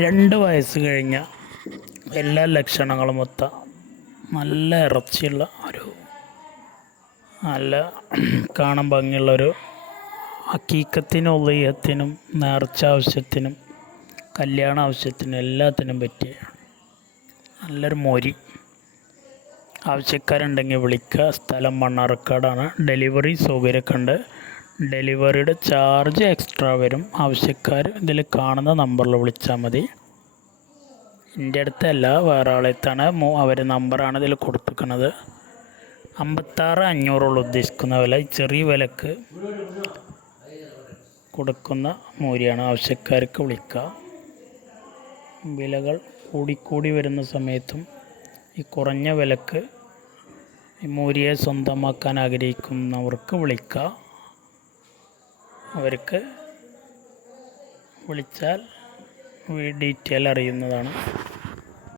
2 വയസ്സ് കഴിഞ്ഞ എല്ലാ ലക്ഷണങ്ങളും ഒത്ത നല്ല ഇറച്ചിയുള്ള ഒരു നല്ല കാണാൻ ഭംഗിയുള്ളൊരു അക്കീക്കത്തിനും ഉളിയത്തിനും നേർച്ച ആവശ്യത്തിനും കല്യാണ ആവശ്യത്തിനും എല്ലാത്തിനും പറ്റിയ നല്ലൊരു മൊരി. ആവശ്യക്കാരുണ്ടെങ്കിൽ വിളിക്കുക. സ്ഥലം മണ്ണാർക്കാടാണ്. ഡെലിവറി സൗകര്യമൊക്കെ ഉണ്ട്. ഡെലിവറിയുടെ ചാർജ് എക്സ്ട്രാ വരും. ആവശ്യക്കാർ ഇതിൽ കാണുന്ന നമ്പറിൽ വിളിച്ചാൽ മതി. എൻ്റെ അടുത്തല്ല, വേറെ ആളെത്താണ്. അവർ നമ്പറാണ് ഇതിൽ കൊടുത്തിരിക്കുന്നത്. 56,500 ഉദ്ദേശിക്കുന്ന വില. ചെറിയ വിലക്ക് കൊടുക്കുന്ന മൂരിയാണ്. ആവശ്യക്കാർക്ക് വിളിക്കുക. വിലകൾ കൂടിക്കൂടി വരുന്ന സമയത്തും ഈ കുറഞ്ഞ വിലക്ക് ഈ മൂരിയെ സ്വന്തമാക്കാൻ ആഗ്രഹിക്കുന്നവർക്ക് വിളിക്കുക. അവർക്ക് വിളിച്ചാൽ ഡീറ്റെയിൽ അറിയുന്നതാണ്.